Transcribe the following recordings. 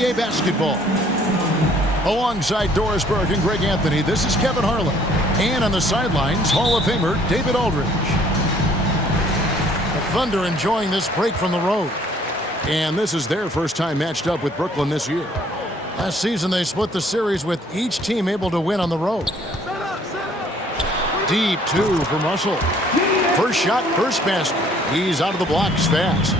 NBA basketball. Alongside Doris Burke and Greg Anthony, this is Kevin Harlan. And on the sidelines, Hall of Famer David Aldridge. The Thunder enjoying this break from the road. And this is their first time matched up with Brooklyn this year. Last season, they split the series with each team able to win on the road. Deep two from Russell. First shot, first basket. He's out of the blocks fast.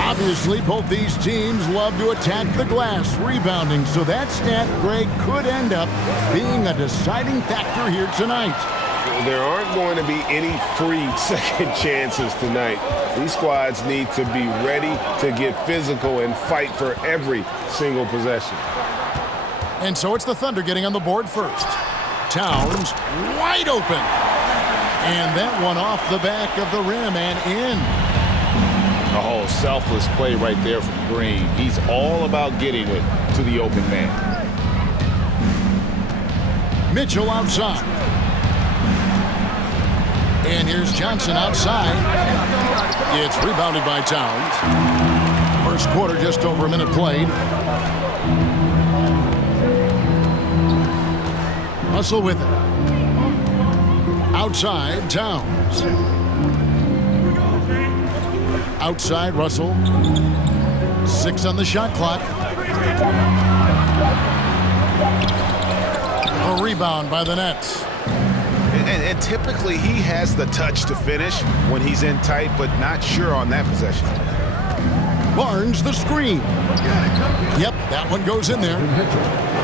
Obviously, both these teams love to attack the glass, rebounding, so that stat, Greg, could end up being a deciding factor here tonight. There aren't going to be any free second chances tonight. These squads need to be ready to get physical and fight for every single possession. And so it's the Thunder getting on the board first. Towns wide open. And that one off the back of the rim and in. A whole selfless play right there from Green. He's all about getting it to the open man. Mitchell outside. And here's Johnson outside. It's rebounded by Towns. First quarter, just over a minute played. Russell with it. Outside, Towns. Outside, Russell. 6 on the shot clock. A rebound by the Nets. And typically he has the touch to finish when he's in tight, but not sure on that possession. Barnes the screen. Yep, that one goes in there.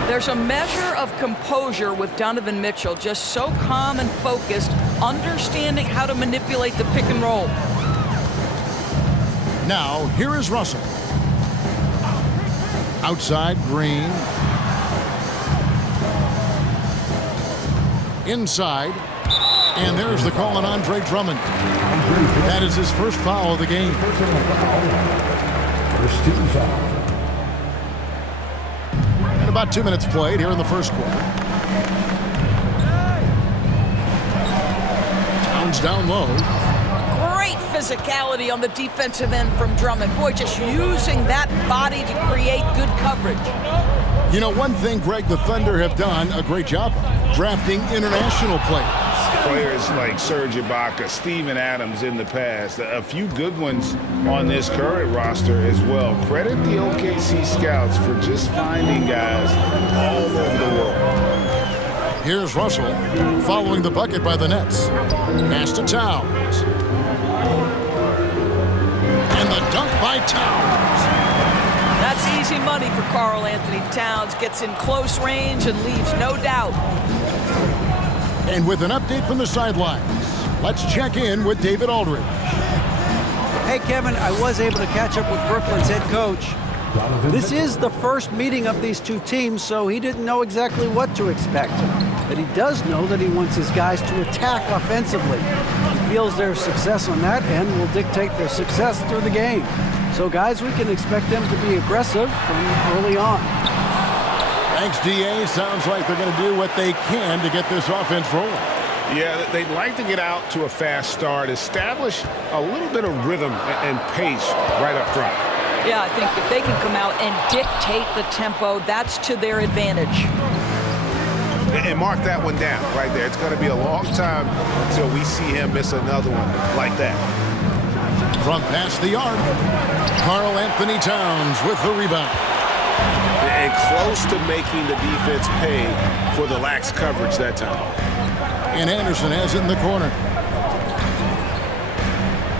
There's a measure of composure with Donovan Mitchell, just so calm and focused, understanding how to manipulate the pick and roll. Now, here is Russell. Outside, Green. Inside. And there's the call on Andre Drummond. That is his first foul of the game. First team foul. And about 2 minutes played here in the first quarter. Towns down low. Great physicality on the defensive end from Drummond. Boy, just using that body to create good coverage. You know, one thing, Greg, the Thunder have done a great job of drafting international players. Players like Serge Ibaka, Steven Adams in the past, a few good ones on this current roster as well. Credit the OKC scouts for just finding guys all over the world. Here's Russell following the bucket by the Nets. Pass to Towns. And the dunk by Towns. That's easy money for Karl Anthony Towns. Gets in close range and leaves no doubt. And with an update from the sidelines, let's check in with David Aldridge. Hey, Kevin, I was able to catch up with Brooklyn's head coach. This is the first meeting of these two teams, so he didn't know exactly what to expect. But he does know that he wants his guys to attack offensively. He feels their success on that end will dictate their success through the game. So, guys, we can expect them to be aggressive from early on. Thanks, D.A. Sounds like they're going to do what they can to get this offense rolling. Yeah, they'd like to get out to a fast start, establish a little bit of rhythm and pace right up front. Yeah, I think if they can come out and dictate the tempo, that's to their advantage. And mark that one down right there. It's going to be a long time until we see him miss another one like that. From past the arc, Karl Anthony Towns with the rebound. And close to making the defense pay for the lax coverage that time. And Anderson has it in the corner.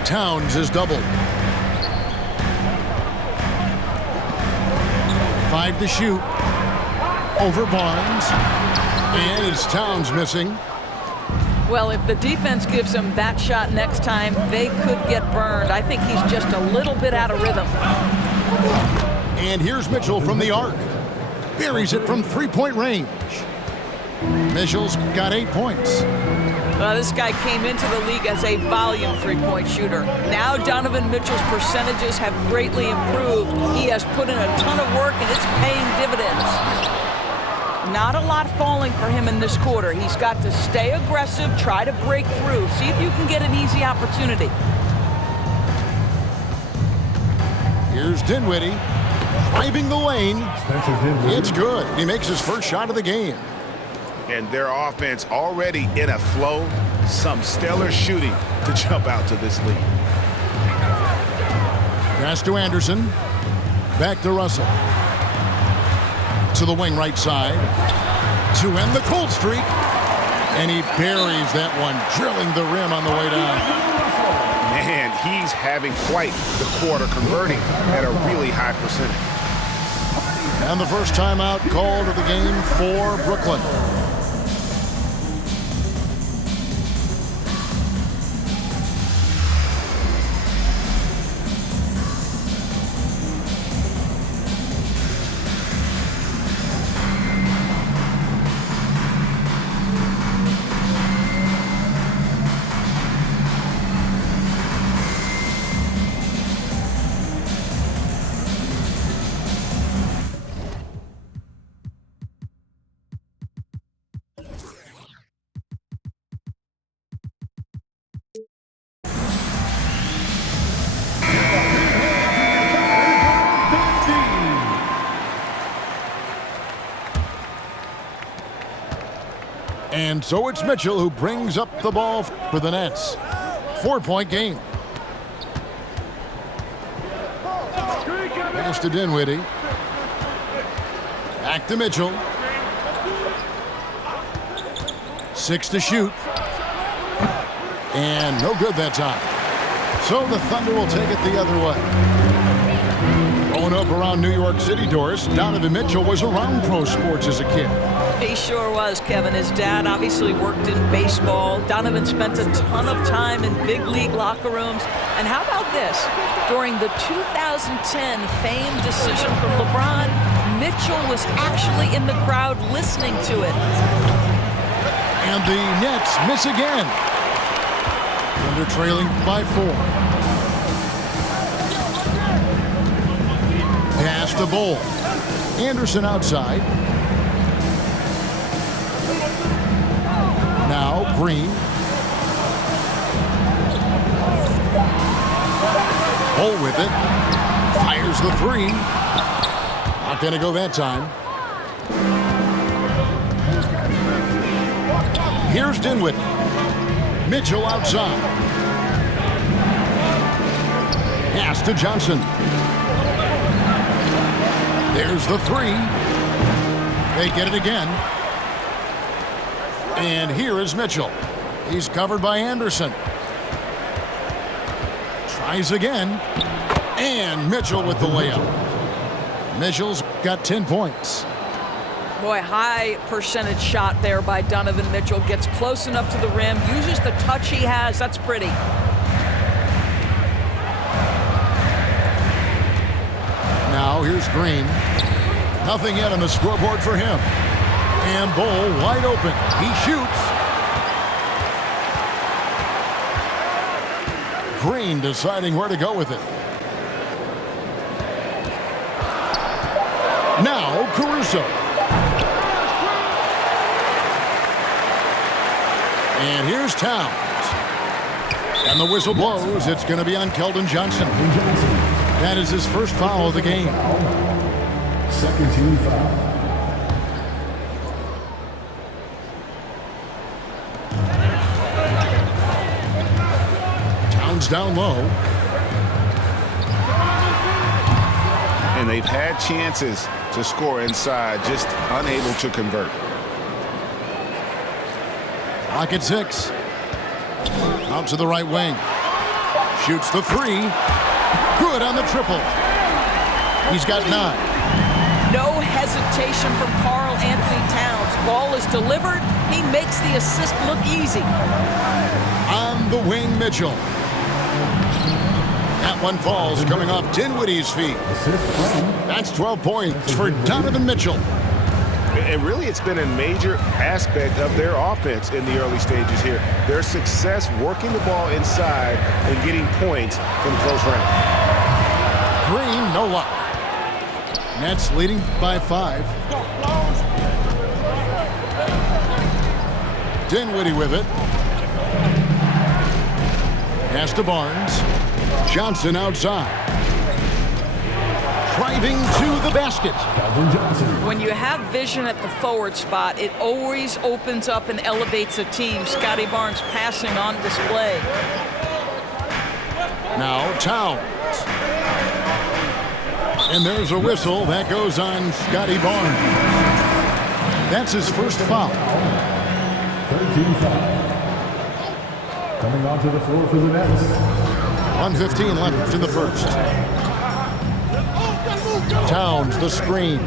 Towns is doubled. 5 to shoot. Over Barnes. And it's Towns missing. Well, if the defense gives him that shot next time, they could get burned. I think he's just a little bit out of rhythm. And here's Mitchell from the arc. Buries it from three-point range. Mitchell's got 8 points. Well, this guy came into the league as a volume three-point shooter. Now Donovan Mitchell's percentages have greatly improved. He has put in a ton of work, and it's paying dividends. Not a lot falling for him in this quarter. He's got to stay aggressive, try to break through, see if you can get an easy opportunity. Here's Dinwiddie. driving the lane. It's good. He makes his first shot of the game. And their offense already in a flow. Some stellar shooting to jump out to this lead. Pass to Anderson. Back to Russell. To the wing right side. To end the cold streak. And he buries that one, drilling the rim on the way down. Man, he's having quite the quarter, converting at a really high percentage. And the first timeout called of the game for Brooklyn. And so it's Mitchell who brings up the ball for the Nets. 4-point game. Pass to Dinwiddie. Back to Mitchell. 6 to shoot. And no good that time. So the Thunder will take it the other way. Growing up around New York City, Doris, Donovan Mitchell was around pro sports as a kid. He sure was, Kevin. His dad obviously worked in baseball. Donovan spent a ton of time in big league locker rooms. And how about this? During the 2010 famed decision from LeBron, Mitchell was actually in the crowd listening to it. And the Nets miss again. Thunder trailing by 4. Pass to Bull. Anderson outside. Now Green. Bull with it. Fires the 3. Not going to go that time. Here's Dinwiddie. Mitchell outside. Pass to Johnson. There's the 3. They get it again. And here is Mitchell. He's covered by Anderson. Tries again. And Mitchell with the layup. Mitchell's got 10 points. Boy, high percentage shot there by Donovan Mitchell. Gets close enough to the rim. Uses the touch he has. That's pretty. Now here's Green. Nothing yet on the scoreboard for him. And Bull wide open. He shoots. Green deciding where to go with it. Now Caruso. And here's Towns. And the whistle blows. It's going to be on Keldon Johnson. That is his first foul of the game. Second team foul. Towns down low. And they've had chances to score inside, just unable to convert. Clock at 6. Out to the right wing. Shoots the 3. Good on the triple. He's got 9. No hesitation from Karl Anthony Towns. Ball is delivered. He makes the assist look easy. On the wing, Mitchell. That one falls coming off Dinwiddie's feet. That's 12 points for Donovan Mitchell. And really, it's been a major aspect of their offense in the early stages here. Their success working the ball inside and getting points from close range. Green, no luck. Nets leading by 5. Dinwiddie with it. Pass to Barnes. Johnson outside. driving to the basket. When you have vision at the forward spot, it always opens up and elevates a team. Scotty Barnes passing on display. Now Towns. And there's a whistle that goes on Scotty Barnes. That's his first foul. 13 foul. Coming onto the floor for the Nets. 1:15 left in the first. Towns, the screen.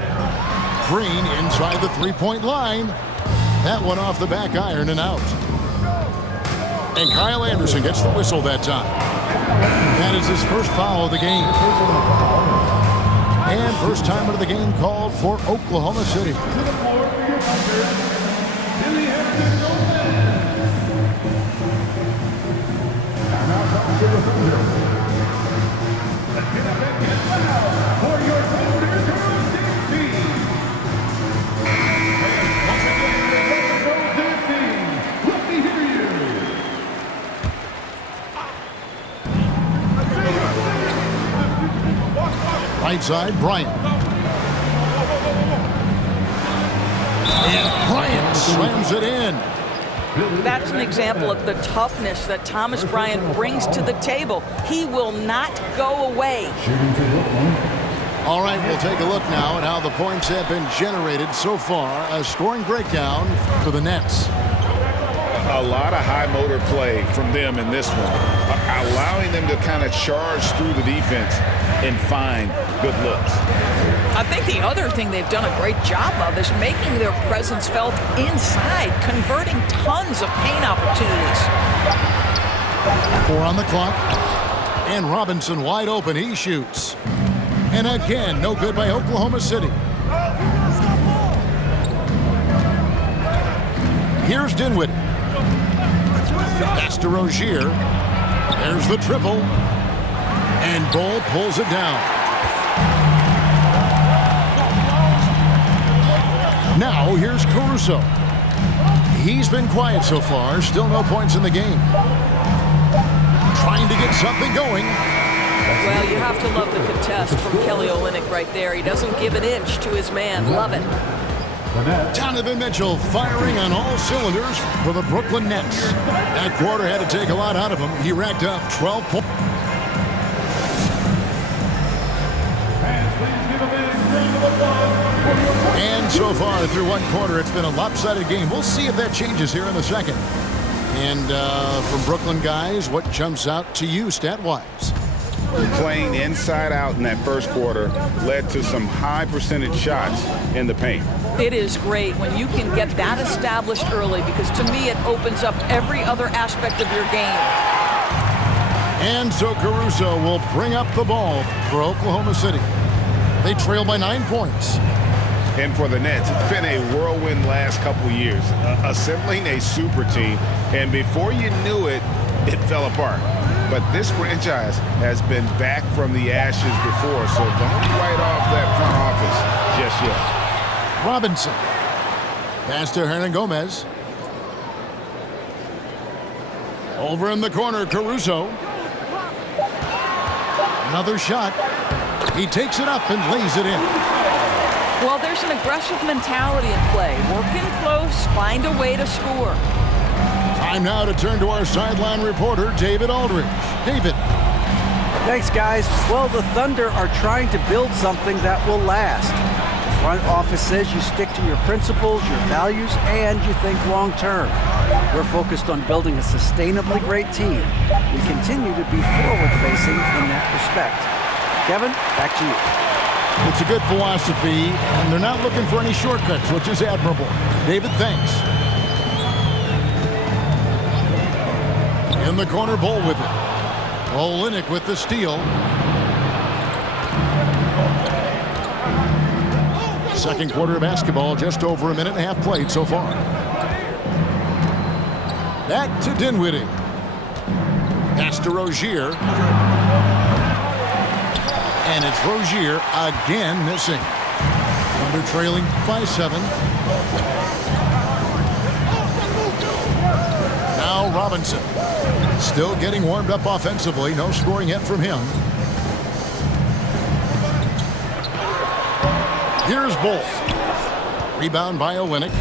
Green inside the three-point line. That one off the back iron and out. And Kyle Anderson gets the whistle that time. That is his first foul of the game. And first time of the game called for Oklahoma City. Right side, Bryant. And Bryant slams it in. That's an example of the toughness that Thomas Bryant brings to the table. He will not go away. All right, we'll take a look now at how the points have been generated so far. A scoring breakdown for the Nets. A lot of high motor play from them in this one, allowing them to kind of charge through the defense and find good looks. I think the other thing they've done a great job of is making their presence felt inside, converting tons of paint opportunities. 4 on the clock. And Robinson wide open. He shoots. And again, no good by Oklahoma City. Here's Dinwiddie. Pass to Rozier. There's the triple. And Bull pulls it down. Now here's Caruso. He's been quiet so far. Still no points in the game. Trying to get something going. Well, you have to love the contest from Kelly Olynyk right there. He doesn't give an inch to his man. Love it. Donovan Mitchell firing on all cylinders for the Brooklyn Nets. That quarter had to take a lot out of him. He racked up 12 points. And so far through one quarter, it's been a lopsided game. We'll see if that changes here in the second. And from Brooklyn guys, what jumps out to you stat-wise? Playing inside out in that first quarter led to some high percentage shots in the paint. It is great when you can get that established early, because to me it opens up every other aspect of your game. And so Caruso will bring up the ball for Oklahoma City. They trail by 9 points. And for the Nets, it's been a whirlwind last couple years, assembling a super team, and before you knew it, it fell apart. But this franchise has been back from the ashes before, so don't write off that front office just yet. Robinson. Pass to Hernan Gomez. Over in the corner, Caruso. Another shot. He takes it up and lays it in. Well, there's an aggressive mentality in play. Work in close, find a way to score. Time now to turn to our sideline reporter, David Aldridge. David. Thanks, guys. Well, the Thunder are trying to build something that will last. The front office says you stick to your principles, your values, and you think long term. We're focused on building a sustainably great team. We continue to be forward-facing in that respect. Kevin, back to you. It's a good philosophy, and they're not looking for any shortcuts, which is admirable. David, thanks. In the corner, Bull with it. Olynyk with the steal. Second quarter of basketball, just over a minute and a half played so far. Back to Dinwiddie. Pass to Rozier. And it's Rozier again missing. Thunder trailing by 7. Now Robinson. Still getting warmed up offensively. No scoring yet from him. Here's Bull. Rebound by Olynyk.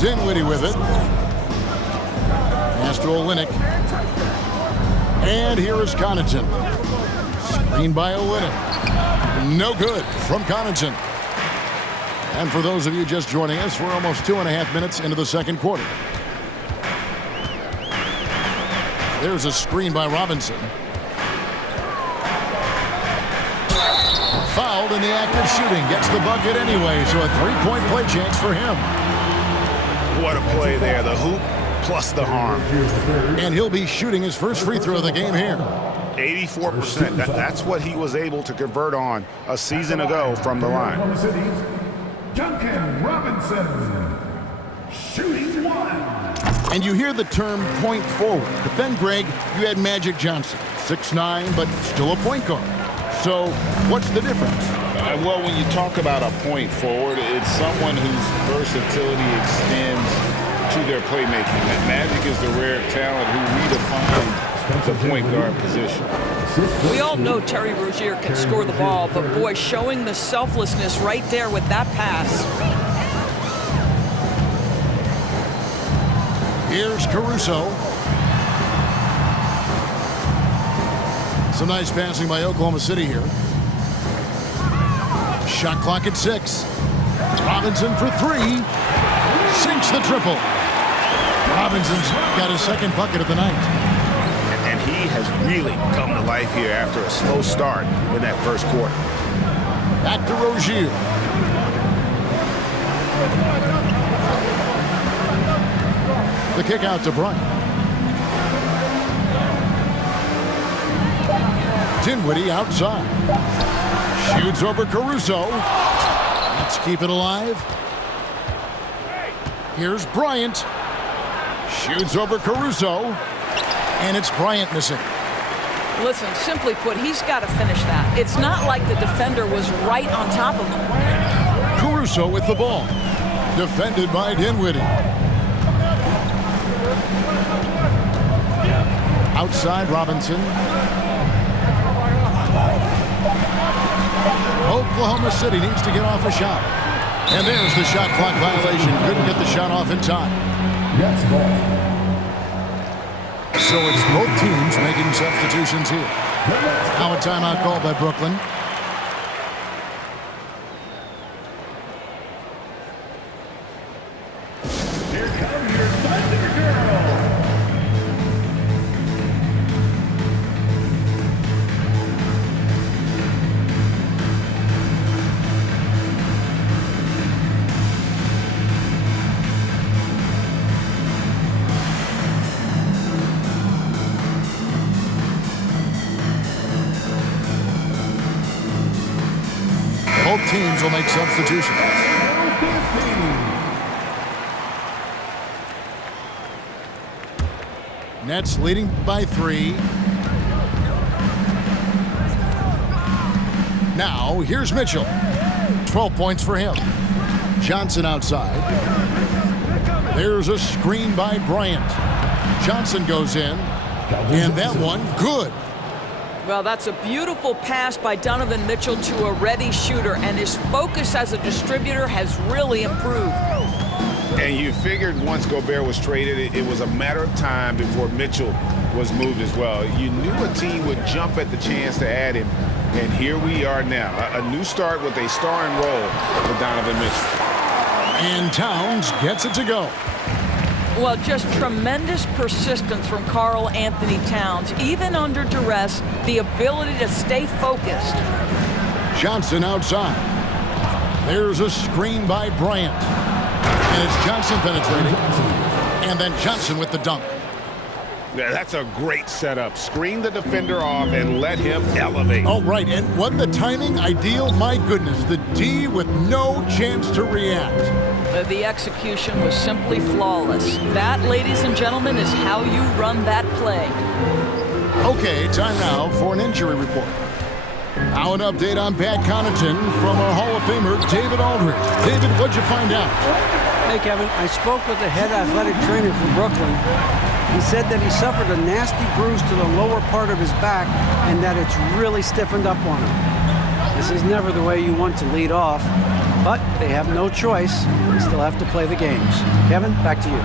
Dinwiddie with it. Pass to Olynyk. And here is Connaughton. Screen by Olynyk. No good from Connaughton. And for those of you just joining us, we're almost 2.5 minutes into the second quarter. There's a screen by Robinson. Fouled in the act of shooting. Gets the bucket anyway, so a three-point play chance for him. What a play there. The hoop plus the harm. And he'll be shooting his first free throw of the game here. 84%. That's what he was able to convert on a season ago from the line. Duncan Robinson, shooting one. And you hear the term point forward. But then, Greg, you had Magic Johnson, 6'9", but still a point guard. So what's the difference? Well, when you talk about a point forward, it's someone whose versatility extends to their playmaking. Magic is the rare talent who redefines the point guard position. We all know Terry Rozier can score the ball, but boy, showing the selflessness right there with that pass. Here's Caruso. Some nice passing by Oklahoma City here. Shot clock at 6. Robinson for 3. Sinks the triple. Robinson's got his second bucket of the night. And he has really come to life here after a slow start in that first quarter. Back to Rozier. The kick out to Bryant. Dinwiddie outside. Shoots over Caruso. Let's keep it alive. Here's Bryant. Shoots over Caruso. And it's Bryant missing. Listen, simply put, he's got to finish that. It's not like the defender was right on top of him. Caruso with the ball. Defended by Dinwiddie. Outside Robinson. Oklahoma City needs to get off a shot. And there's the shot clock violation. Couldn't get the shot off in time. Yes, ball. So it's both teams making substitutions here. Now a timeout called by Brooklyn. Here come your Thunder Girls. Both teams will make substitutions. Nets leading by 3. Now, here's Mitchell. 12 points for him. Johnson outside. There's a screen by Bryant. Johnson goes in. And that one, good. Well, that's a beautiful pass by Donovan Mitchell to a ready shooter, and his focus as a distributor has really improved. And you figured once Gobert was traded, it was a matter of time before Mitchell was moved as well. You knew a team would jump at the chance to add him, and here we are now. A new start with a starring role for Donovan Mitchell. And Towns gets it to go. Well, just tremendous persistence from Karl Anthony Towns. Even under duress, the ability to stay focused. Johnson outside. There's a screen by Bryant. And it's Johnson penetrating. And then Johnson with the dunk. Yeah, that's a great setup. Screen the defender off and let him elevate. Oh, right. And what the timing? Ideal. My goodness. The D with no chance to react. The execution was simply flawless. That, ladies and gentlemen, is how you run that play. Okay, time now for an injury report. Now an update on Pat Connaughton from our Hall of Famer, David Aldridge. David, what'd you find out? Hey, Kevin, I spoke with the head athletic trainer from Brooklyn. He said that he suffered a nasty bruise to the lower part of his back and that it's really stiffened up on him. This is never the way you want to lead off, but they have no choice. They still have to play the games. Kevin, back to you.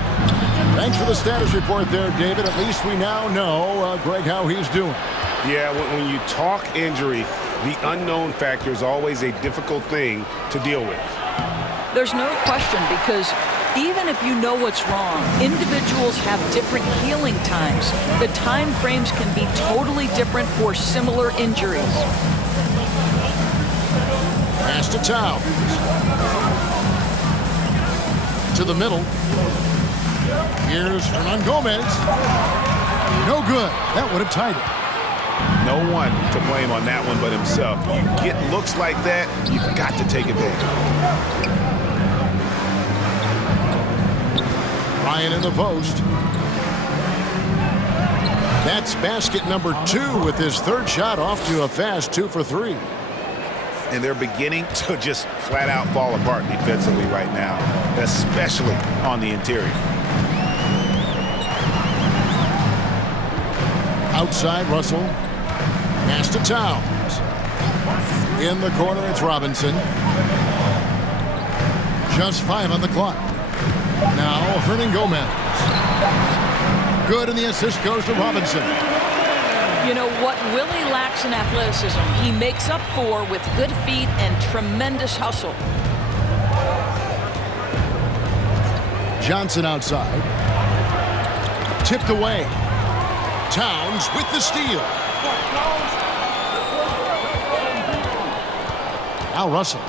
Thanks for the status report there, David. At least we now know, Greg, how he's doing. Yeah, when you talk injury, the unknown factor is always a difficult thing to deal with. There's no question, because even if you know what's wrong, individuals have different healing times. The time frames can be totally different for similar injuries. Pass to Towns. To the middle. Here's Hernangomez. No good. That would have tied it. No one to blame on that one but himself. You get looks like that, you've got to take advantage. Ryan in the post. That's basket number 2 with his third shot off to a fast 2 for 3. And they're beginning to just flat out fall apart defensively right now, especially on the interior. Outside, Russell. Pass to Towns. In the corner, it's Robinson. Just 5 on the clock. Now, Hernangomez. Good, and the assist goes to Robinson. You know what Willie lacks in athleticism, he makes up for with good feet and tremendous hustle. Johnson outside. Tipped away. Towns with the steal. Now Russell.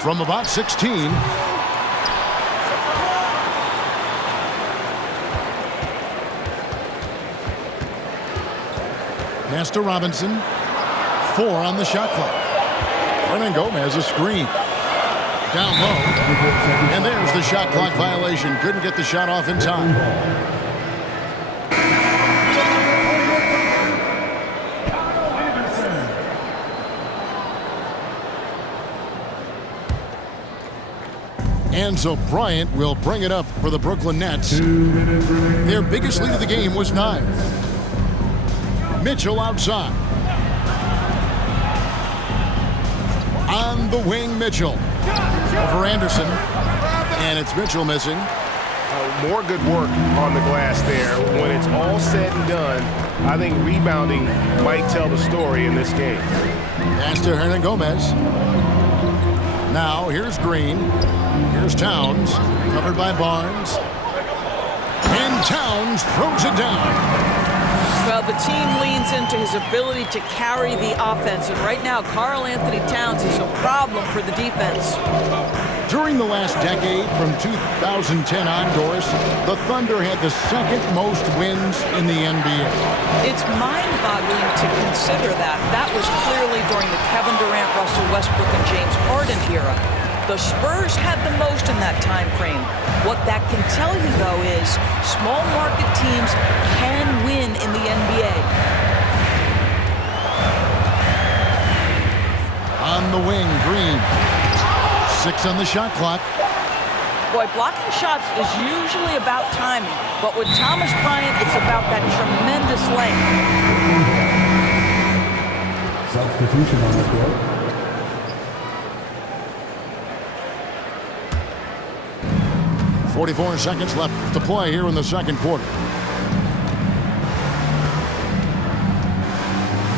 From about 16. Pass to Robinson. 4 on the shot clock. Hernangomez a screen. Down low. And there's the shot clock violation. Couldn't get the shot off in time. Enzo Bryant will bring it up for the Brooklyn Nets. Their biggest lead of the game was 9. Mitchell outside. On the wing, Mitchell. Over Anderson. And it's Mitchell missing. More good work on the glass there. When it's all said and done, I think rebounding might tell the story in this game. Pass to Hernangomez. Now, here's Green. Here's Towns. Covered by Barnes. And Towns throws it down. Well, the team leans into his ability to carry the offense, and right now Karl Anthony Towns is a problem for the defense. During the last decade, from 2010 on, Doris, the Thunder had the second most wins in the NBA. It's mind-boggling to consider that. That was clearly during the Kevin Durant, Russell Westbrook, and James Harden era. The Spurs had the most in that time frame. What that can tell you, though, is small market teams can win in the NBA. On the wing, Green. 6 on the shot clock. Boy, blocking shots is usually about timing, but with Thomas Bryant, it's about that tremendous length. Substitution on the court. 44 seconds left to play here in the second quarter.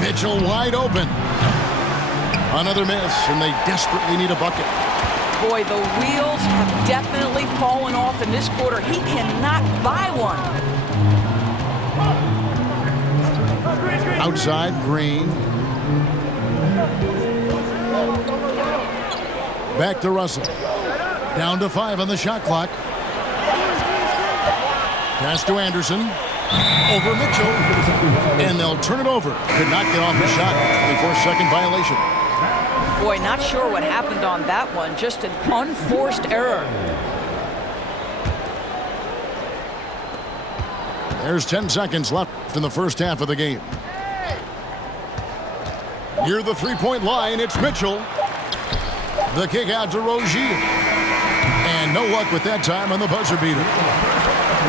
Mitchell wide open. Another miss, and they desperately need a bucket. Boy, the wheels have definitely fallen off in this quarter. He cannot buy one. Outside, Green. Back to Russell. Down to 5 on the shot clock. Pass to Anderson. Over Mitchell. And they'll turn it over. Could not get off the shot. 24-second violation. Boy, not sure what happened on that one. Just an unforced error. There's 10 seconds left in the first half of the game. Near the three-point line, it's Mitchell. The kick out to Rozier. And no luck with that time on the buzzer beater.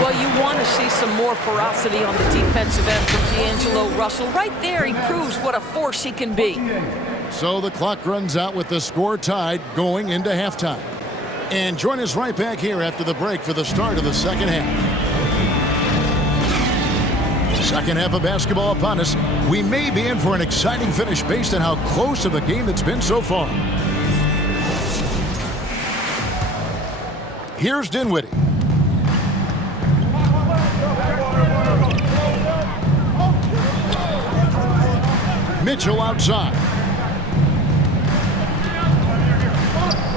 Well, you want to see some more ferocity on the defensive end from D'Angelo Russell. Right there, he proves what a force he can be. So the clock runs out with the score tied going into halftime. And join us right back here after the break for the start of the second half. Second half of basketball upon us. We may be in for an exciting finish based on how close of a game it's been so far. Here's Dinwiddie. Mitchell outside.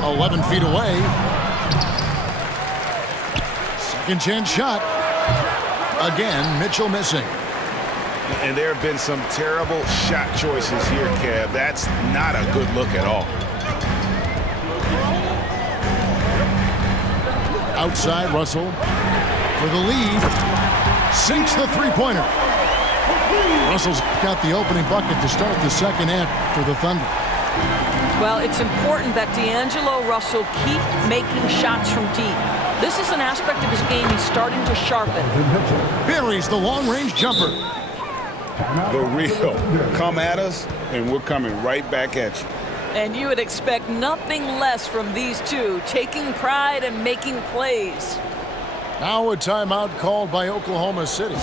11 feet away. Second chance shot. Again, Mitchell missing. And there have been some terrible shot choices here, Kev. That's not a good look at all. Outside, Russell for the lead. Sinks the three-pointer. Russell's got the opening bucket to start the second half for the Thunder. Well, it's important that D'Angelo Russell keep making shots from deep. This is an aspect of his game he's starting to sharpen. Buries the long-range jumper. The real. Come at us, and we're coming right back at you. And you would expect nothing less from these two, taking pride and making plays. Now a timeout called by Oklahoma City.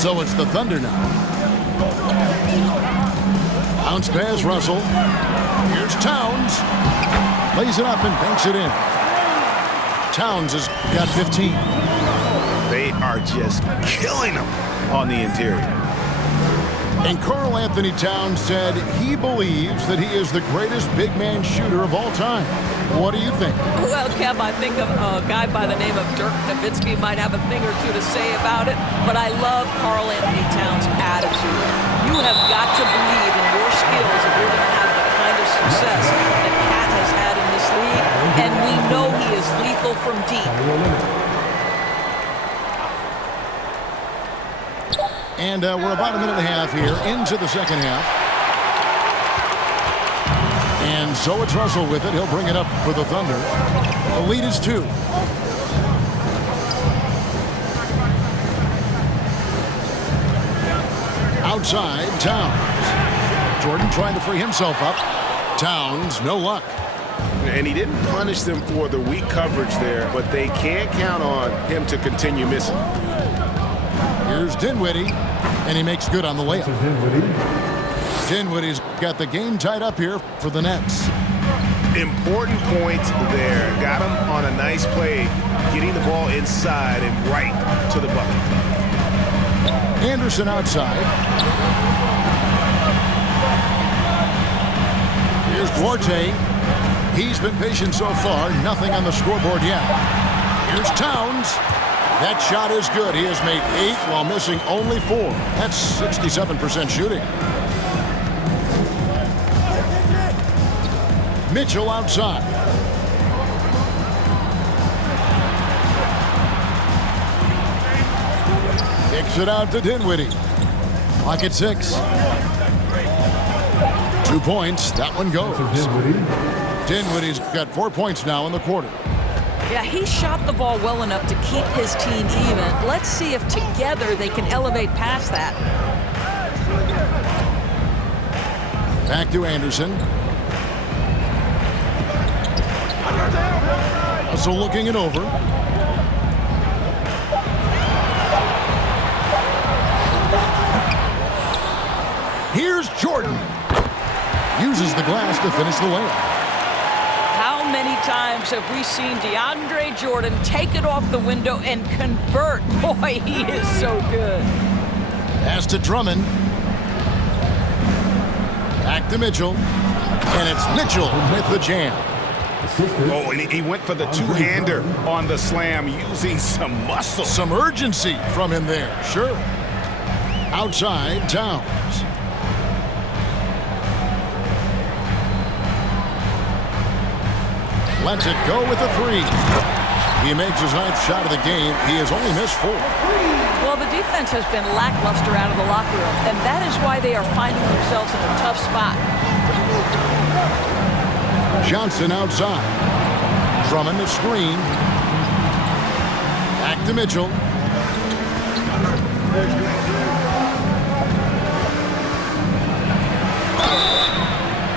So it's the Thunder now. Bounce pass, Russell. Here's Towns. Lays it up and banks it in. Towns has got 15. They are just killing them on the interior. And Karl Anthony Towns said he believes that he is the greatest big man shooter of all time. What do you think? Well, Kev, I think a guy by the name of Dirk Nowitzki might have a thing or two to say about it, but I love Karl Anthony Towns' attitude. You have got to believe in your skills if you're going to have the kind of success that Cat has had in this league, and we know he is lethal from deep. And we're about a minute and a half here into the second half. And so it's Russell with it. He'll bring it up for the Thunder. The lead is 2. Outside, Towns. Jordan trying to free himself up. Towns, no luck. And he didn't punish them for the weak coverage there, but they can't count on him to continue missing. Here's Dinwiddie, and he makes good on the layup. Dinwiddie's got the game tied up here for the Nets. Important point there. Got him on a nice play, getting the ball inside and right to the bucket. Anderson outside. Here's Duarte. He's been patient so far. Nothing on the scoreboard yet. Here's Towns. That shot is good. He has made 8 while missing only 4. That's 67% shooting. Mitchell outside. Kicks it out to Dinwiddie. Clock at 6. 2 points. That one goes. Dinwiddie's got 4 points now in the quarter. Yeah, he shot the ball well enough to keep his team even. Let's see if together they can elevate past that. Back to Anderson. Also looking it over. Here's Jordan. Uses the glass to finish the layup. How many times have we seen DeAndre Jordan take it off the window and convert? Boy, he is so good. Pass to Drummond. Back to Mitchell. And it's Mitchell with the jam. Oh, and he went for the two-hander on the slam using some muscle. Some urgency from him there, sure. Outside, Towns. Lets it go with a three. He makes his ninth shot of the game. He has only missed 4. Well, the defense has been lackluster out of the locker room, and that is why they are finding themselves in a tough spot. Johnson outside. Drummond the screen. Back to Mitchell.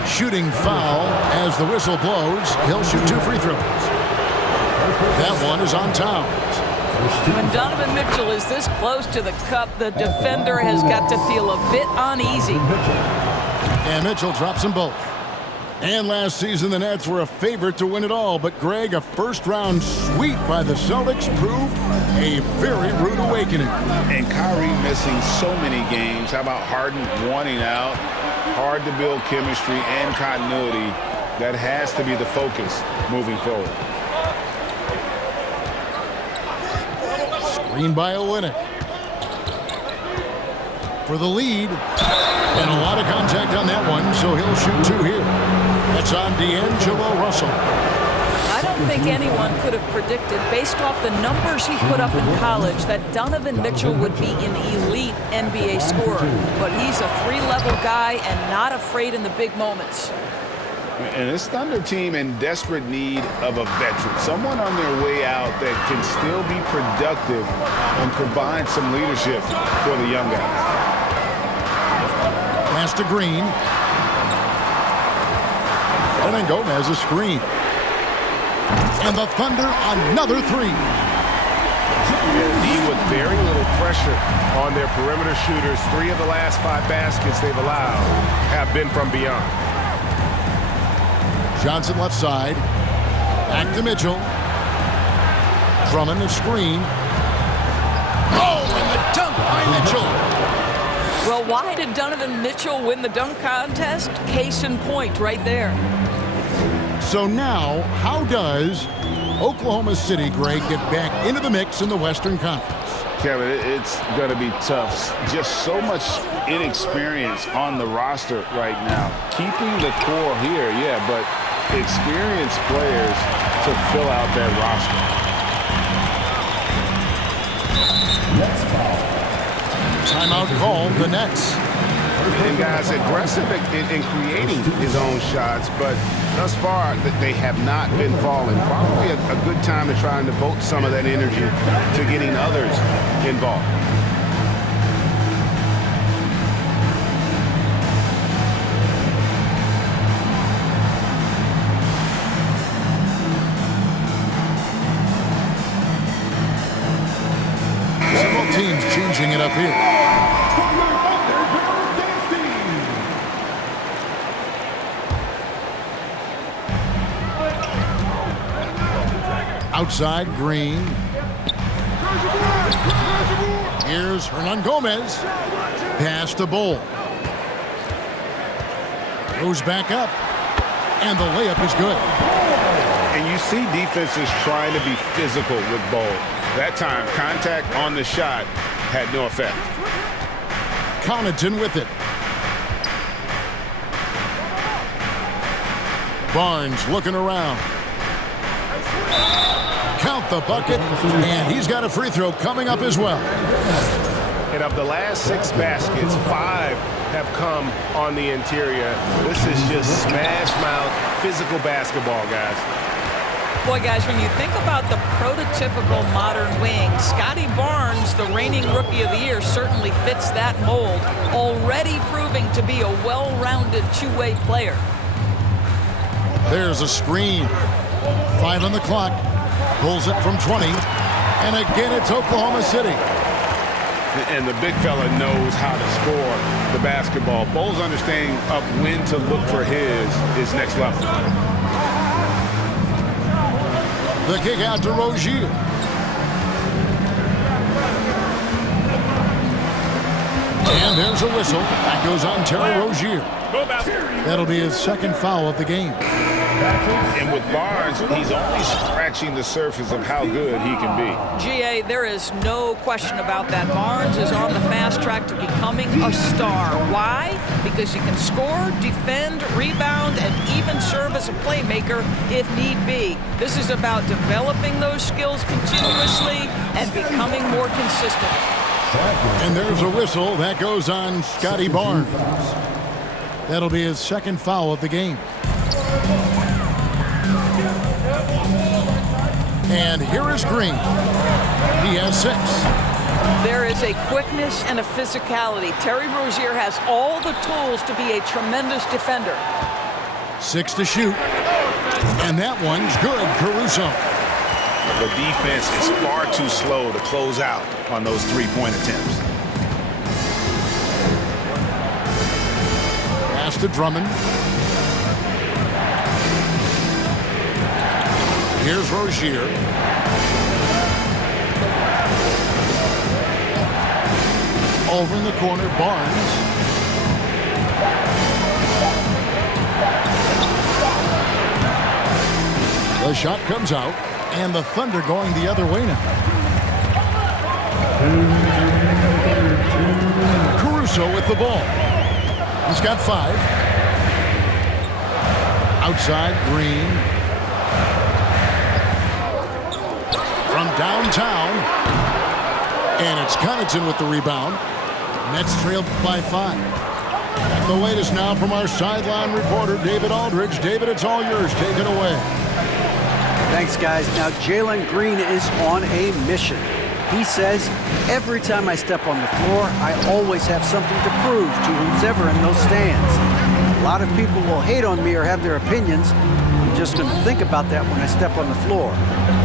Shooting foul as the whistle blows. He'll shoot 2 free throws. That one is on Towns. When Donovan Mitchell is this close to the cup, the defender has got to feel a bit uneasy. And Mitchell drops them both. And last season, the Nets were a favorite to win it all. But, Greg, a first-round sweep by the Celtics proved a very rude awakening. And Kyrie missing so many games. How about Harden wanting out? Hard to build chemistry and continuity. That has to be the focus moving forward. Screen by Olynyk. For the lead. And a lot of contact on that one, so he'll shoot 2 here. That's on D'Angelo Russell. I don't think anyone could have predicted, based off the numbers he put up in college, that Donovan Mitchell would be an elite NBA scorer. But he's a 3-level guy and not afraid in the big moments. And this Thunder team in desperate need of a veteran, someone on their way out that can still be productive and provide some leadership for the young guys. Pass to Green. And then Gomez a screen. And the Thunder another 3. D with very little pressure on their perimeter shooters. 3 of the last 5 baskets they've allowed have been from beyond. Johnson left side. Back to Mitchell. Drummond the screen. Oh, and the dunk by Mitchell. Well, why did Donovan Mitchell win the dunk contest? Case in point right there. So now, how does Oklahoma City, Greg, get back into the mix in the Western Conference? Kevin, it's going to be tough. Just so much inexperience on the roster right now. Keeping the core here, yeah, but experienced players to fill out that roster. Timeout called, the Nets. And guys, aggressive in creating his own shots, but thus far they have not been falling. Probably a good time to try and devote some of that energy to getting others involved. Several teams changing it up here. Outside, Green. Here's Hernan Gomez. Pass to Bull. Goes back up. And the layup is good. And you see defenses trying to be physical with Bull. That time, contact on the shot had no effect. Connaughton with it. Barnes looking around. Count the bucket, and he's got a free throw coming up as well. And of the last 6 baskets, 5 have come on the interior. This is just smash mouth, physical basketball, guys. Boy, guys, when you think about the prototypical modern wing, Scotty Barnes, the reigning Rookie of the Year, certainly fits that mold, already proving to be a well-rounded two-way player. There's a screen. 5 on the clock. Pulls it from 20. And again, it's Oklahoma City. And the big fella knows how to score the basketball. Bowles understanding of when to look for his is next level. The kick out to Rozier. And there's a whistle. That goes on Terry Rozier. That'll be his second foul of the game. And with Barnes, he's only scratching the surface of how good he can be. GA, there is no question about that. Barnes is on the fast track to becoming a star. Why? Because he can score, defend, rebound, and even serve as a playmaker if need be. This is about developing those skills continuously and becoming more consistent. And there's a whistle. That goes on Scotty Barnes. That'll be his second foul of the game. And here is Green. He has 6. There is a quickness and a physicality. Terry Rozier has all the tools to be a tremendous defender. 6 to shoot. And that one's good, Caruso. The defense is far too slow to close out on those three-point attempts. Pass to Drummond. Here's Rozier. Over in the corner, Barnes. The shot comes out, and the Thunder going the other way now. Caruso with the ball. He's got 5. Outside, Green. From downtown. And it's Connaughton with the rebound. Nets trailed by 5. And the latest now from our sideline reporter, David Aldridge. David, it's all yours. Take it away. Thanks, guys. Now, Jalen Green is on a mission. He says, every time I step on the floor, I always have something to prove to who's ever in those stands. A lot of people will hate on me or have their opinions. I'm just going to think about that when I step on the floor.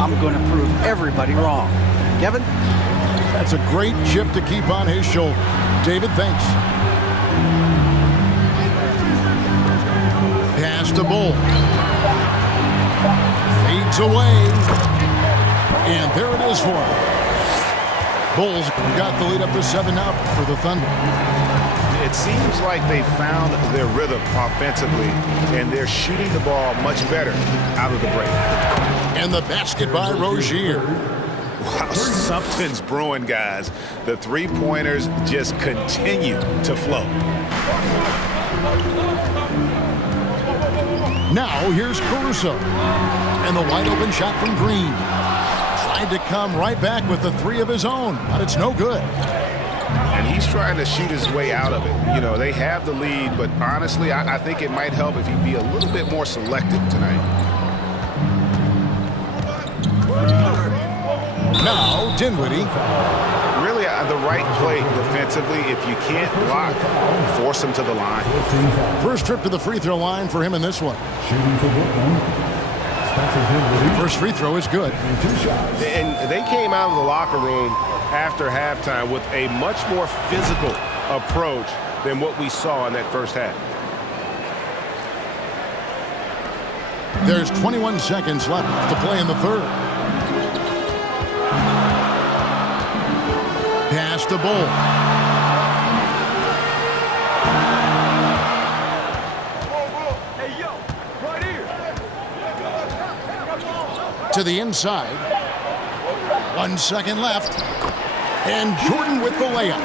I'm going to prove everybody wrong. Kevin? That's a great chip to keep on his shoulder. David, thanks. Pass to Bull. Fades away. And there it is for him. Bulls got the lead up to 7 now for the Thunder. It seems like they found their rhythm offensively, and they're shooting the ball much better out of the break. And the basket by Rozier. Wow, something's brewing, guys. The three-pointers just continue to flow. Now here's Caruso. And the wide open shot from Green. Tried to come right back with the 3 of his own, but it's no good. And he's trying to shoot his way out of it. You know, they have the lead, but honestly, I think it might help if he'd be a little bit more selective tonight. Now, Dinwiddie. Really, the right play defensively. If you can't block, force him to the line. First trip to the free throw line for him in this one. Shooting for Brooklyn. First free throw is good. And they came out of the locker room after halftime with a much more physical approach than what we saw in that first half. There's 21 seconds left to play in the third. Pass to Bull. To the inside. 1 second left. And Jordan with the layup.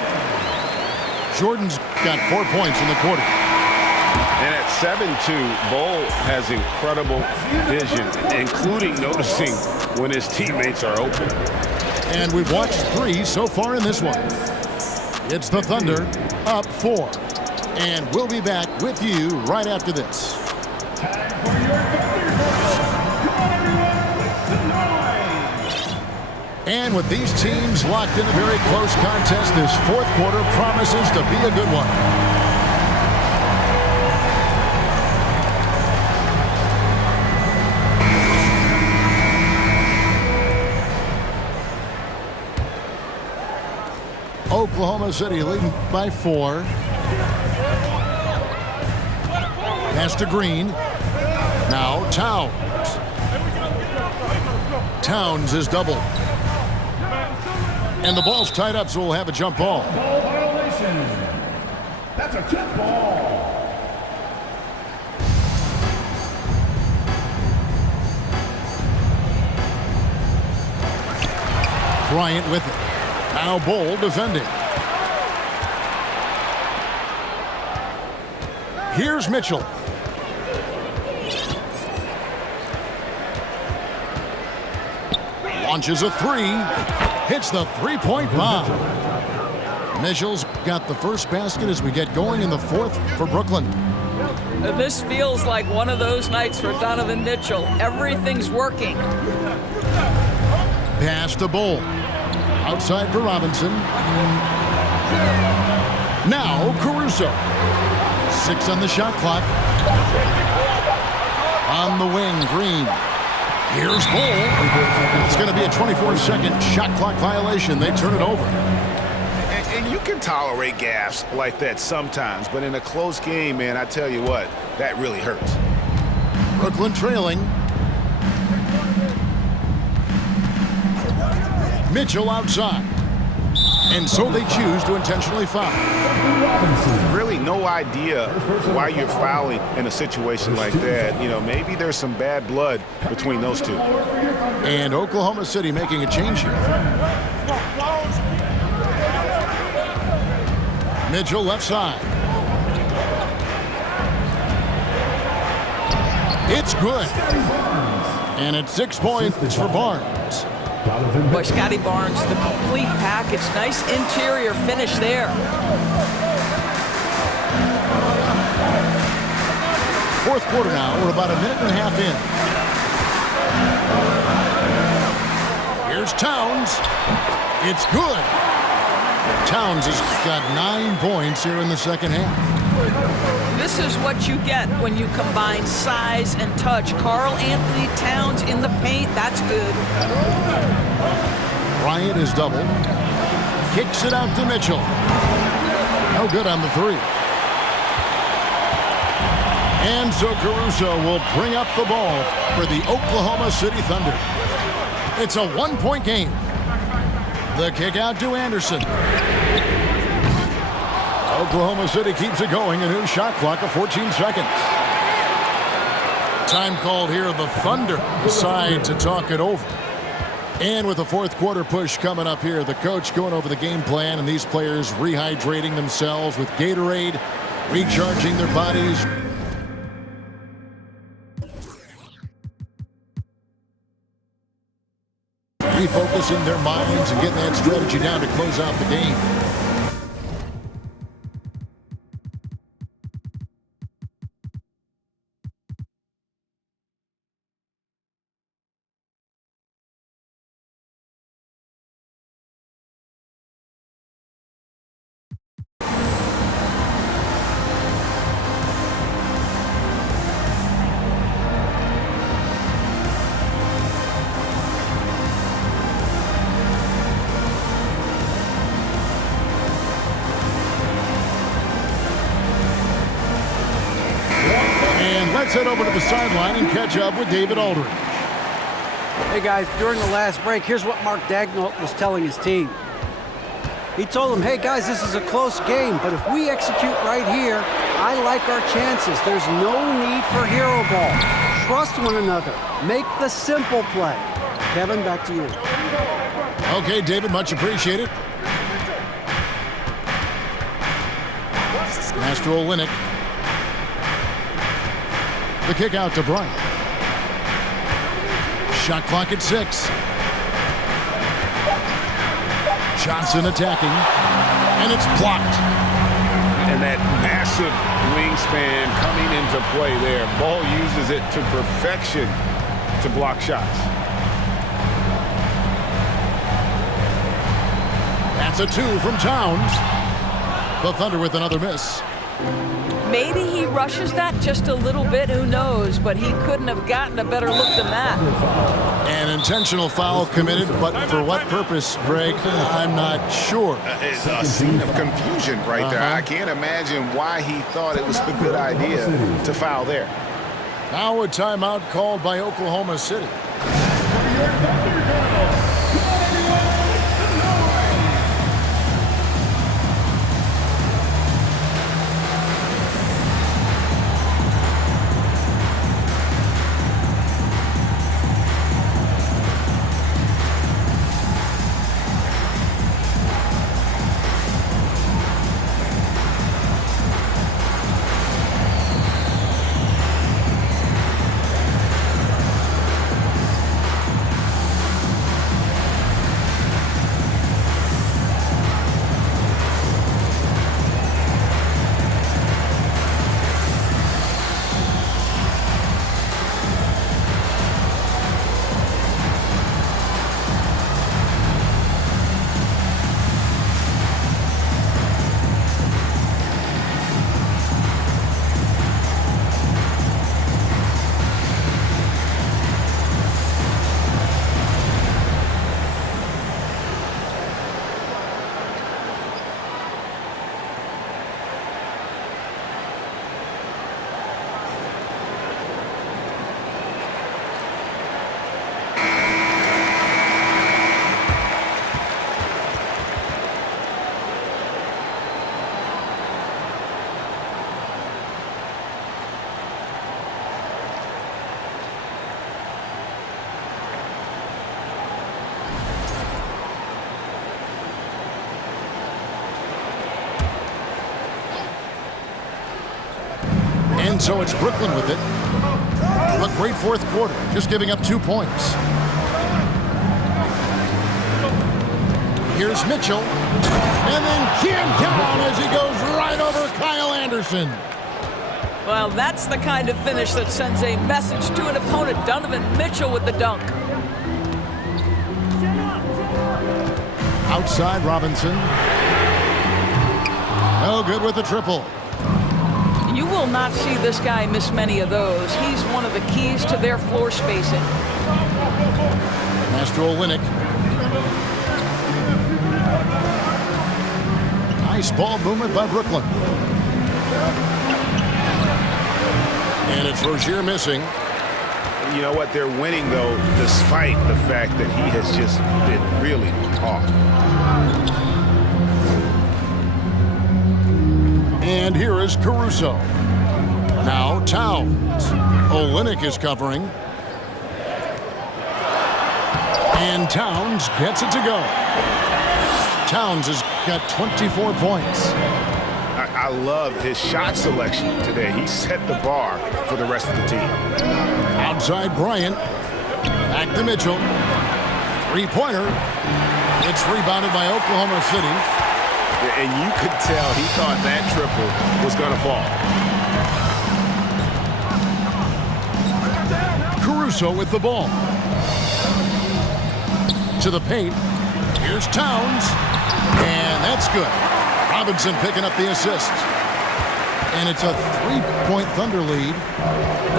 Jordan's got 4 points in the quarter. And at 7-2, Bull has incredible vision, including noticing when his teammates are open. And we've watched 3 so far in this one. It's the Thunder up 4. And we'll be back with you right after this. And with these teams locked in a very close contest, this fourth quarter promises to be a good one. Oklahoma City leading by 4. Pass to Green. Now Towns. Towns is doubled. And the ball's tied up, so we'll have a jump ball. Ball violation. That's a jump ball. Bryant with it. Now Bull defending. Here's Mitchell. Launches a 3. Hits the three-point bomb. Mitchell's got the first basket as we get going in the fourth for Brooklyn. This feels like one of those nights for Donovan Mitchell. Everything's working. Pass to Bull. Outside for Robinson. Now Caruso. 6 on the shot clock. On the wing, Green. Here's Bull. It's going to be a 24-second shot clock violation. They turn it over. And you can tolerate gaffes like that sometimes, but in a close game, man, I tell you what, that really hurts. Brooklyn trailing. Mitchell outside. And so they choose to intentionally foul. Really no idea why you're fouling in a situation like that. You know, maybe there's some bad blood between those two. And Oklahoma City making a change here. Mitchell left side. It's good. And it's 6 points for Barnes. Boy, Scotty Barnes, the complete package. Nice interior finish there. Fourth quarter now. We're about a minute and a half in. Here's Towns. It's good. Towns has got 9 points here in the second half. This is what you get when you combine size and touch. Karl Anthony Towns in the paint, that's good. Bryant is doubled. Kicks it out to Mitchell. No good on the 3. And so Caruso will bring up the ball for the Oklahoma City Thunder. It's a 1-point game. The kick out to Anderson. Oklahoma City keeps it going. A new shot clock of 14 seconds. Time called here. The Thunder decide to talk it over. And with the fourth quarter push coming up here, the coach going over the game plan and these players rehydrating themselves with Gatorade, recharging their bodies. Refocusing their minds and getting that strategy down to close out the game. Let's head over to the sideline and catch up with David Aldridge. Hey guys, during the last break, here's what Mark Daigneault was telling his team. He told them, hey guys, this is a close game, but if we execute right here, I like our chances. There's no need for hero ball. Trust one another. Make the simple play. Kevin, back to you. Okay, David, much appreciated. Master Olynyk. The kick out to Bryant. Shot clock at 6. Johnson attacking. And it's blocked. And that massive wingspan coming into play there. Ball uses it to perfection to block shots. That's a 2 from Towns. The Thunder with another miss. Maybe he rushes that just a little bit, who knows, but he couldn't have gotten a better look than that. An intentional foul committed, but for what purpose, Greg, I'm not sure. It's a scene of confusion right there. I can't imagine why he thought it was a good idea to foul there. Now a timeout called by Oklahoma City. And so it's Brooklyn with it. A great fourth quarter, just giving up 2 points. Here's Mitchell. And then jammed down as he goes right over Kyle Anderson. Well, that's the kind of finish that sends a message to an opponent. Donovan Mitchell with the dunk. Outside Robinson. No good with the triple. You will not see this guy miss many of those. He's one of the keys to their floor spacing. Master Olynyk. Nice ball movement by Brooklyn. And it's Rozier missing. You know what? They're winning, though, despite the fact that he has just been really off. And here is Caruso. Now Towns. Olynyk is covering. And Towns gets it to go. Towns has got 24 points. I love his shot selection today. He set the bar for the rest of the team. Outside Bryant. Back to Mitchell. Three-pointer. It's rebounded by Oklahoma City. And you could tell he thought that triple was going to fall. Caruso with the ball. To the paint. Here's Towns. And that's good. Robinson picking up the assist. And it's a three-point Thunder lead.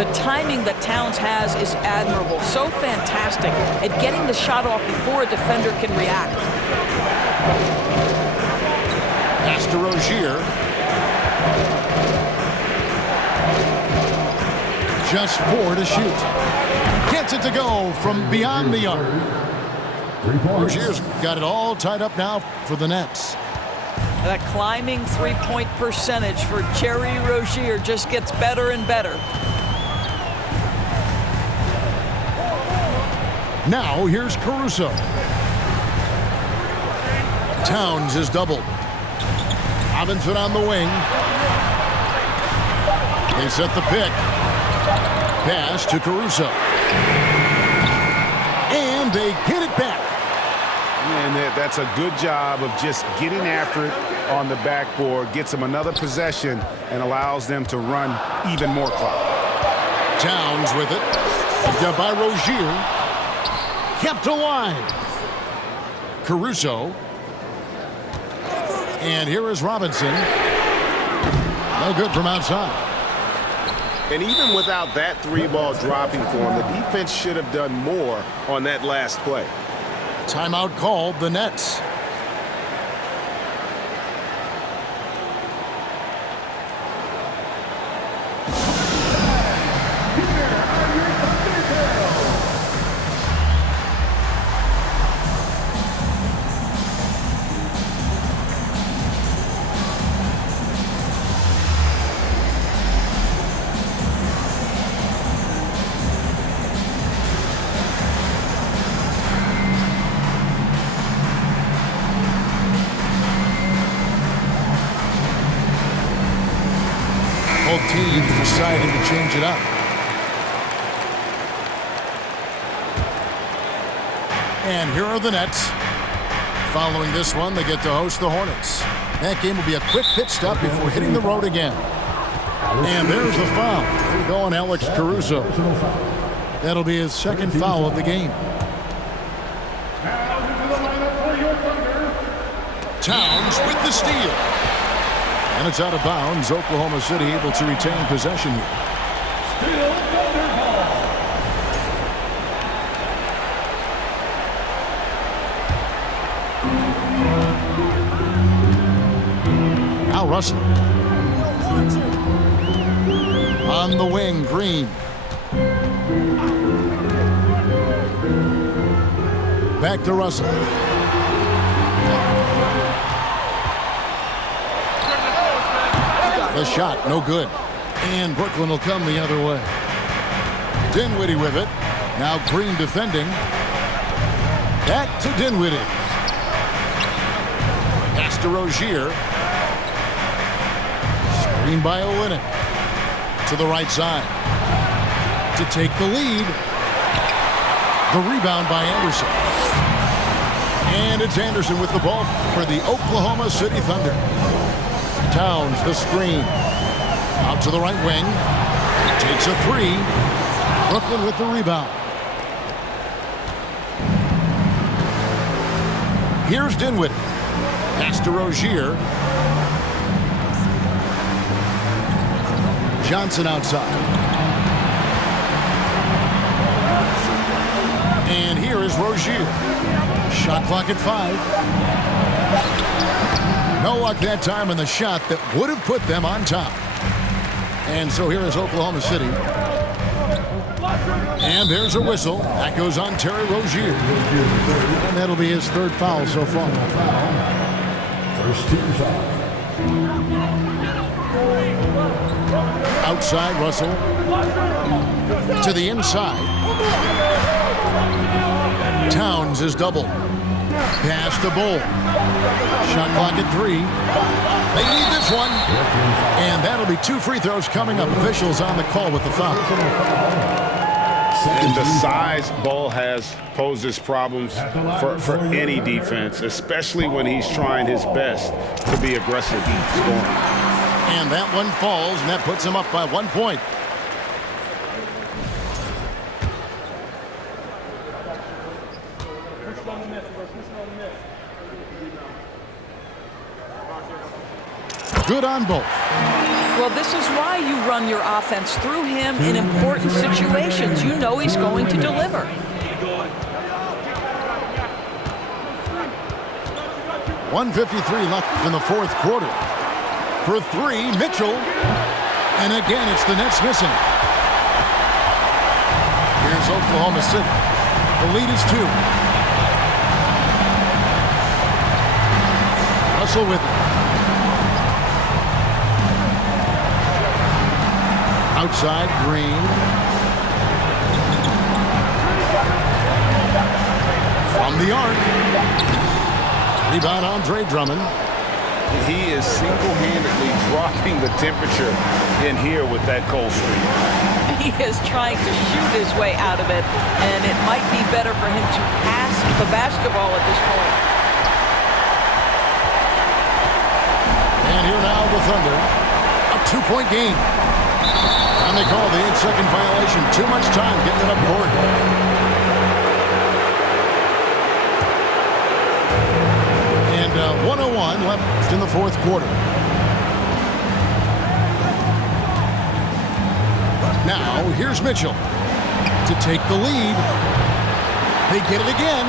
The timing that Towns has is admirable. So fantastic at getting the shot off before a defender can react. Pass to Rozier. Just 4 to shoot. Gets it to go from beyond the arc. Rozier's got it all tied up now for the Nets. That climbing three-point percentage for Jerry Rozier just gets better and better. Now here's Caruso. Towns is doubled. Robinson on the wing. They set the pick. Pass to Caruso. And they get it back. And that's a good job of just getting after it on the backboard, gets them another possession, and allows them to run even more clock. Towns with it. Picked up by Rozier. Kept alive. Caruso. And here is Robinson. No good from outside. And even without that 3-ball dropping for him, the defense should have done more on that last play. Timeout called, the Nets. Both teams deciding to change it up. And here are the Nets. Following this one, they get to host the Hornets. That game will be a quick pit stop before hitting the road again. And there's the foul. Going Alex Caruso. That'll be his second foul of the game. Towns with the steal. And it's out of bounds. Oklahoma City able to retain possession here. Now Russell. On the wing, Green. Back to Russell. The shot, no good. And Brooklyn will come the other way. Dinwiddie with it. Now Green defending. Back to Dinwiddie. Pass to Rozier. Screen by Olynyk. To the right side. To take the lead. The rebound by Anderson. And it's Anderson with the ball for the Oklahoma City Thunder. Towns, the screen. Out to the right wing. Takes a three. Brooklyn with the rebound. Here's Dinwiddie. Pass to Rozier. Johnson outside. And here is Rozier. Shot clock at 5. No luck that time in the shot that would have put them on top. And so here is Oklahoma City. And there's a whistle. That goes on Terry Rozier. And that'll be his third foul so far. First team foul. Outside Russell. To the inside. Towns is double. Pass to Bull. Shot clock at 3. They need this one. And that'll be 2 free throws coming up. Officials on the call with the foul. And the size Bull has poses problems for any defense, especially when he's trying his best to be aggressive scoring. And that one falls, and that puts him up by 1 point. Good on both. Well, this is why you run your offense through him in important situations. You know he's going to deliver. .153 left in the fourth quarter. For 3, Mitchell. And again, it's the Nets missing. Here's Oklahoma City. The lead is 2. Russell with it. Outside, Green. From the arc. Rebound, Andre Drummond. He is single-handedly dropping the temperature in here with that cold streak. He is trying to shoot his way out of it, and it might be better for him to pass the basketball at this point. And here now the Thunder. A 2-point game. And they call the 8-second violation. Too much time getting it up court. And 101 left. left in the fourth quarter. Now, here's Mitchell to take the lead. They get it again.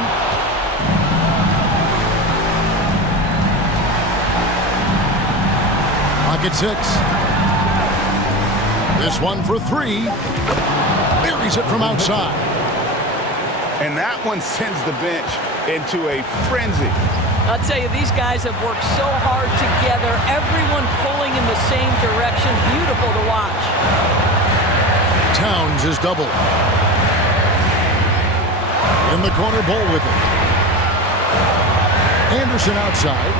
Pocket 6. This one for 3. Buries it from outside. And that one sends the bench into a frenzy. I'll tell you, these guys have worked so hard together, everyone pulling in the same direction. Beautiful to watch. Towns is doubled. In the corner, Bull with it. Anderson outside.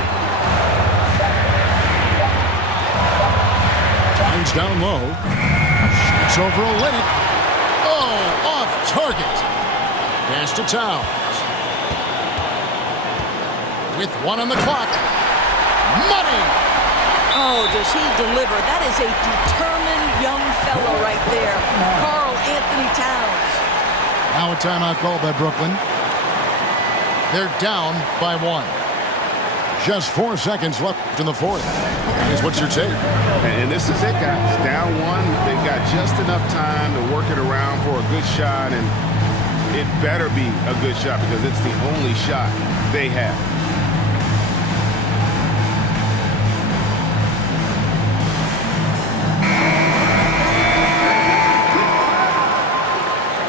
Towns down low. Shoots over Olynyk. Oh, off target. Pass to Towns. With 1 on the clock. Money! Oh, does he deliver? That is a determined young fellow right there. Karl Anthony Towns. Now a timeout called by Brooklyn. They're down by 1. Just 4 seconds left in the fourth. Here's what's your take? And this is it, guys. Down 1. They've got just enough time to work it around for a good shot, and it better be a good shot because it's the only shot they have.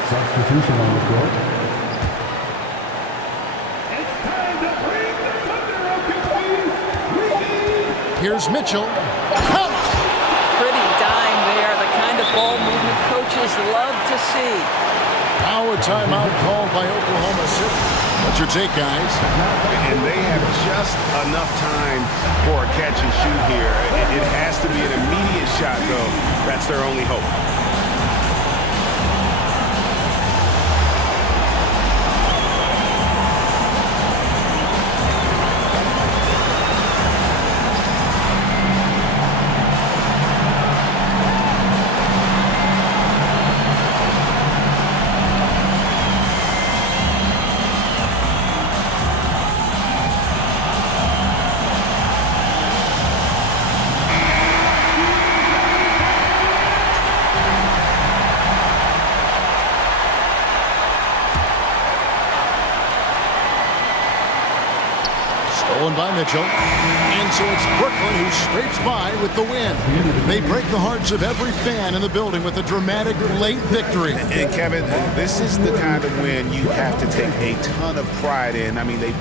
Substitution on the court. Here's Mitchell. Count! Pretty dime there, the kind of ball movement coaches love to see. Now a timeout called by Oklahoma City. What's your take, guys? And they have just enough time for a catch and shoot here. It has to be an immediate shot, though. That's their only hope. Stolen by Mitchell. And so it's Brooklyn who scrapes by with the win. They break the hearts of every fan in the building with a dramatic late victory. And Kevin, this is the kind of win you have to take a ton of pride in. I mean, they